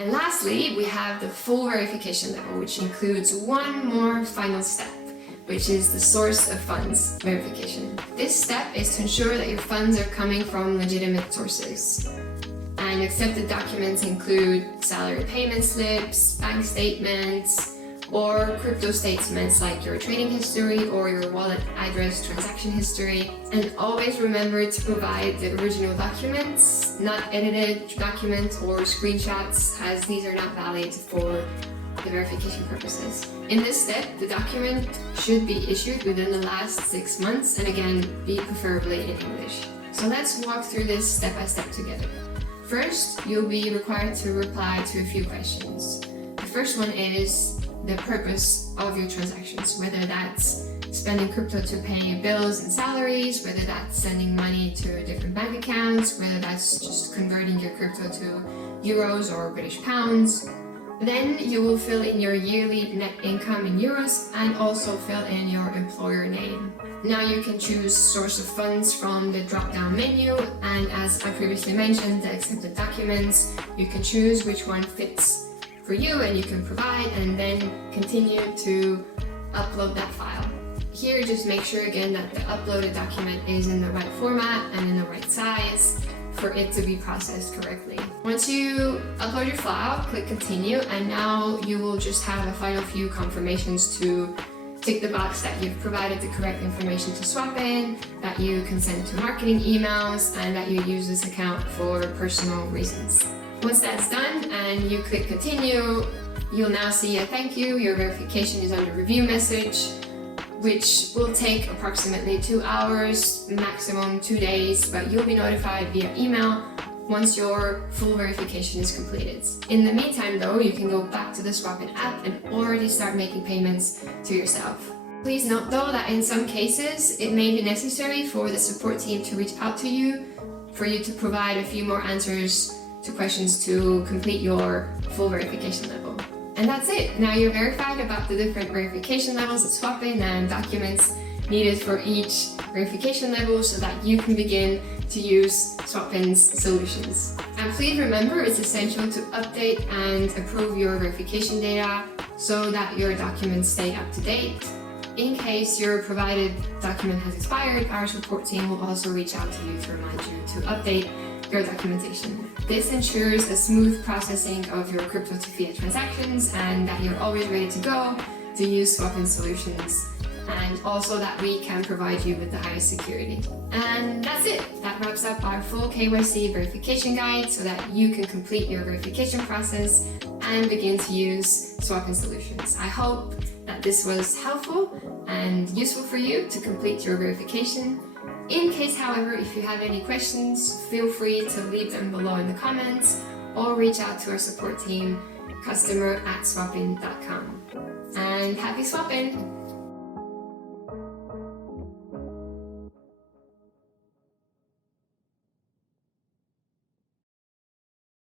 And lastly, we have the full verification level, which includes one more final step, which is the source of funds verification. This step is to ensure that your funds are coming from legitimate sources. And accepted documents include salary payment slips, bank statements, or crypto statements like your trading history or your wallet address transaction history. And always remember to provide the original documents, not edited documents or screenshots, as these are not valid for the verification purposes. In this step, the document should be issued within the last 6 months, and again, be preferably in English. So let's walk through this step by step together. First, you'll be required to reply to a few questions. The first one is the purpose of your transactions, whether that's spending crypto to pay bills and salaries, whether that's sending money to different bank accounts, whether that's just converting your crypto to euros or British pounds. Then you will fill in your yearly net income in euros and also fill in your employer name. Now you can choose source of funds from the drop-down menu, and as I previously mentioned, the accepted documents, you can choose which one fits for you and you can provide, and then continue to upload that file. Here, just make sure again that the uploaded document is in the right format and in the right size for it to be processed correctly. Once you upload your file, click continue, and now you will just have a final few confirmations to tick the box that you've provided the correct information to Swapin, that you consent to marketing emails, and that you use this account for personal reasons. Once that's done and you click continue, you'll now see a thank you, your verification is under review message, which will take approximately 2 hours, maximum 2 days, but you'll be notified via email once your full verification is completed. In the meantime though, you can go back to the Swapin app and already start making payments to yourself. Please note though that in some cases, it may be necessary for the support team to reach out to you, for you to provide a few more answers to questions to complete your full verification level. And that's it. Now you're verified about the different verification levels at Swapin and documents needed for each verification level so that you can begin to use Swapin's solutions. And please remember, it's essential to update and approve your verification data so that your documents stay up to date. In case your provided document has expired, our support team will also reach out to you to remind you to update your documentation. This ensures a smooth processing of your crypto-to-fiat transactions and that you're always ready to go to use Swapin solutions, and also that we can provide you with the highest security. And that's it. That wraps up our full KYC verification guide so that you can complete your verification process and begin to use Swapin solutions. I hope that this was helpful and useful for you to complete your verification. In case, however, if you have any questions, feel free to leave them below in the comments or reach out to our support team, customer@swappin.com. And happy swapping!